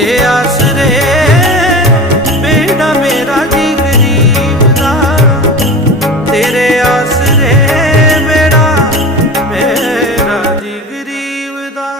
ਤੇਰੇ ਆਸਰੇ ਬੇੜਾ ਮੇਰਾ ਜੀ ਗਰੀਬ ਦਾ ਤੇਰੇ ਆਸਰੇ ਬੇੜਾ ਮੇਰਾ ਜੀ ਗਰੀਬ ਦਾ